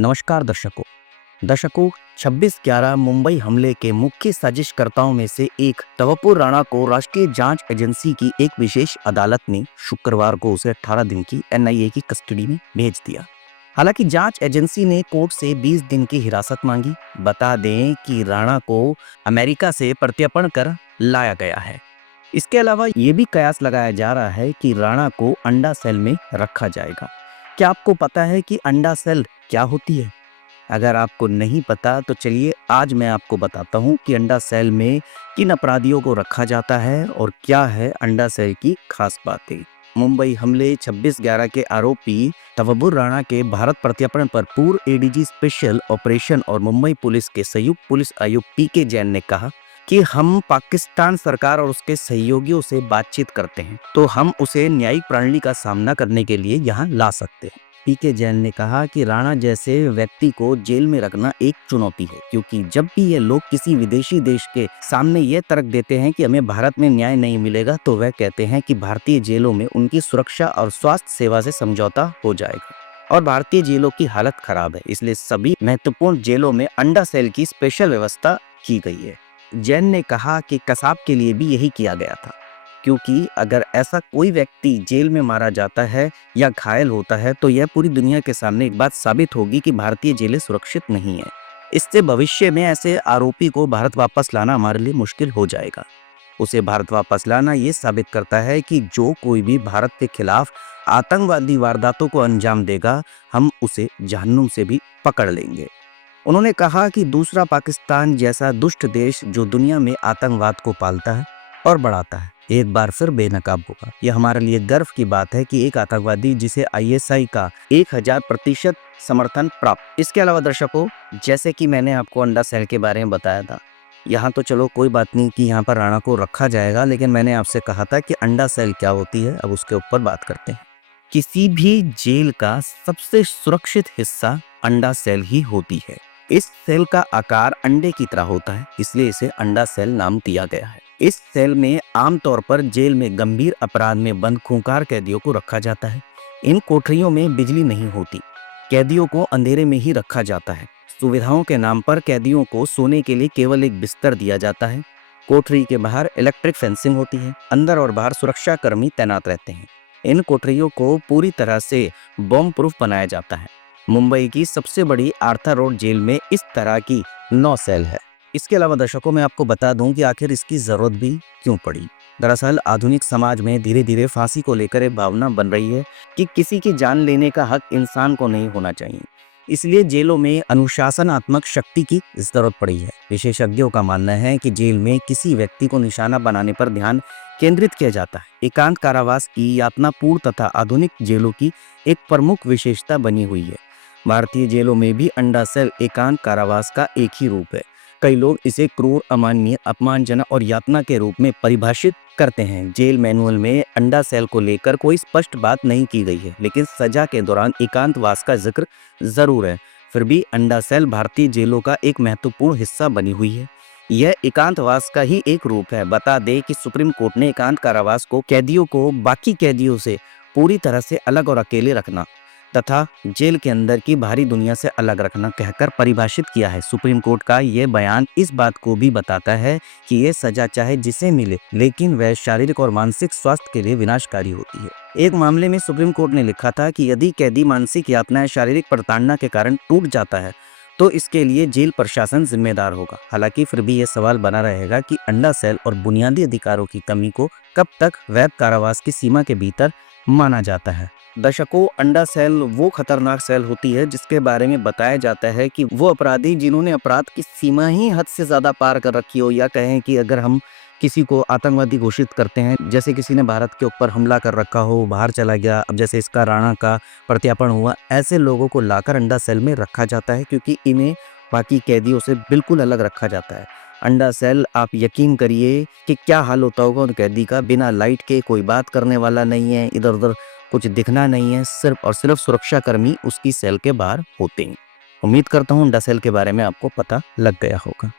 नमस्कार दर्शकों 26/11 मुंबई हमले के मुख्य साजिशकर्ताओं में से एक तवप्पुर राणा को राष्ट्रीय जांच एजेंसी की एक विशेष अदालत ने शुक्रवार को उसे 18 दिन की एनआईए की कस्टडी में भेज दिया। हालांकि जांच एजेंसी ने कोर्ट से 20 दिन की हिरासत मांगी। बता दें कि राणा को अमेरिका से प्रत्यर्पण कर लाया गया है। इसके अलावा ये भी कयास लगाया जा रहा है कि राणा को अंडा सेल में रखा जाएगा। क्या आपको पता है कि अंडा सेल क्या होती है? अगर आपको नहीं पता तो चलिए आज मैं आपको बताता हूँ कि अंडा सेल में किन अपराधियों को रखा जाता है और क्या है अंडा सेल की खास बातें। मुंबई हमले 26/11 के आरोपी तवप्पुर राणा के भारत प्रत्यर्पण पर पूर्व एडीजी स्पेशल ऑपरेशन और मुंबई पुलिस के संयुक्त पुलिस आयुक्त पीके जैन ने कहा कि हम पाकिस्तान सरकार और उसके सहयोगियों से बातचीत करते हैं तो हम उसे न्यायिक प्रणाली का सामना करने के लिए यहाँ ला सकते हैं। पीके जैन ने कहा कि राणा जैसे व्यक्ति को जेल में रखना एक चुनौती है, क्योंकि जब भी ये लोग किसी विदेशी देश के सामने ये तर्क देते हैं कि हमें भारत में न्याय नहीं मिलेगा, तो वह कहते हैं कि भारतीय जेलों में उनकी सुरक्षा और स्वास्थ्य सेवा से समझौता हो जाएगा और भारतीय जेलों की हालत खराब है, इसलिए सभी महत्वपूर्ण जेलों में अंडा सेल की स्पेशल व्यवस्था की गई है। जैन ने कहा कि कसाब के लिए भी यही किया गया था, क्योंकि अगर ऐसा कोई व्यक्ति जेल में मारा जाता है या घायल होता है तो यह पूरी दुनिया के सामने एक बात साबित होगी कि भारतीय जेलें सुरक्षित नहीं है। इससे भविष्य में ऐसे आरोपी को भारत वापस लाना हमारे लिए मुश्किल हो जाएगा। उसे भारत वापस लाना ये साबित करता है कि जो कोई भी भारत के खिलाफ आतंकवादी वारदातों को अंजाम देगा, हम उसे जहन्नुम से भी पकड़ लेंगे। उन्होंने कहा कि दूसरा पाकिस्तान जैसा दुष्ट देश जो दुनिया में आतंकवाद को पालता है और बढ़ाता है, एक बार फिर बेनकाब होगा। यह हमारे लिए गर्व की बात है कि एक आतंकवादी जिसे आईएसआई का 1000% समर्थन प्राप्त। इसके अलावा दर्शकों, जैसे कि मैंने आपको अंडा सेल के बारे में बताया था, यहाँ तो चलो कोई बात नहीं कि यहाँ पर राणा को रखा जाएगा, लेकिन मैंने आपसे कहा था कि अंडा सेल क्या होती है, अब उसके ऊपर बात करते हैं। किसी भी जेल का सबसे सुरक्षित हिस्सा अंडा सेल ही होती है। इस सेल का आकार अंडे की तरह होता है, इसलिए इसे अंडा सेल नाम दिया गया है। इस सेल में आमतौर पर जेल में गंभीर अपराध में बंद खूंखार कैदियों को रखा जाता है। इन कोठरियों में बिजली नहीं होती, कैदियों को अंधेरे में ही रखा जाता है। सुविधाओं के नाम पर कैदियों को सोने के लिए केवल एक बिस्तर दिया जाता है। कोठरी के बाहर इलेक्ट्रिक फेंसिंग होती है, अंदर और बाहर सुरक्षा कर्मी तैनात रहते हैं। इन कोठरियों को पूरी तरह से बॉम्ब प्रूफ बनाया जाता है। मुंबई की सबसे बड़ी आर्थर रोड जेल में इस तरह की 9 सेल है। इसके अलावा दर्शकों, मैं आपको बता दूं कि आखिर इसकी जरूरत भी क्यों पड़ी। दरअसल आधुनिक समाज में धीरे धीरे फांसी को लेकर एक भावना बन रही है कि किसी की जान लेने का हक इंसान को नहीं होना चाहिए, इसलिए जेलों में अनुशासनात्मक शक्ति की जरूरत पड़ी है। विशेषज्ञों का मानना है कि जेल में किसी व्यक्ति को निशाना बनाने पर ध्यान केंद्रित किया जाता है। एकांत कारावास की यातनापूर्ण तथा आधुनिक जेलों की एक प्रमुख विशेषता बनी हुई है। भारतीय जेलों में भी अंडा सेल एकांत कारावास का एक ही रूप है। कई लोग इसे क्रूर, अमानवीय, अपमानजनक और यातना के रूप में परिभाषित करते हैं। जेल मैनुअल में अंडा सेल को लेकर कोई स्पष्ट बात नहीं की गई है, लेकिन सजा के दौरान एकांतवास का जिक्र जरूर है। फिर भी अंडा सेल भारतीय जेलों का एक महत्वपूर्ण हिस्सा बनी हुई है। यह एकांतवास का ही एक रूप है। बता दें कि सुप्रीम कोर्ट ने एकांत कारावास को कैदियों को बाकी कैदियों से पूरी तरह से अलग और अकेले रखना तथा जेल के अंदर की बाहरी दुनिया से अलग रखना कहकर परिभाषित किया है। सुप्रीम कोर्ट का यह बयान इस बात को भी बताता है कि यह सजा चाहे जिसे मिले, लेकिन वह शारीरिक और मानसिक स्वास्थ्य के लिए विनाशकारी होती है। एक मामले में सुप्रीम कोर्ट ने लिखा था कि यदि कैदी मानसिक यातना या शारीरिक प्रताड़ना के कारण टूट जाता है तो इसके लिए जेल प्रशासन जिम्मेदार होगा। हालांकि फिर भी यह सवाल बना रहेगा कि अंडा सेल और बुनियादी अधिकारों की कमी को कब तक वैध कारावास की सीमा के भीतर माना जाता है। दर्शकों, अंडा सेल वो खतरनाक सेल होती है जिसके बारे में बताया जाता है कि वो अपराधी जिन्होंने अपराध की सीमा ही हद से ज्यादा पार कर रखी हो, या कहें कि अगर हम किसी को आतंकवादी घोषित करते हैं, जैसे किसी ने भारत के ऊपर हमला कर रखा हो, बाहर चला गया, अब जैसे इसका राणा का प्रत्यर्पण हुआ, ऐसे लोगों को लाकर अंडा सेल में रखा जाता है, क्योंकि इन्हें बाकी कैदियों से बिल्कुल अलग रखा जाता है। अंडा सेल, आप यकीन करिए कि क्या हाल होता होगा उन कैदी का। बिना लाइट के, कोई बात करने वाला नहीं है, इधर उधर कुछ दिखना नहीं है, सिर्फ और सिर्फ सुरक्षा कर्मी उसकी सेल के बाहर होते हैं। उम्मीद करता हूँ अंडा सेल के बारे में आपको पता लग गया होगा।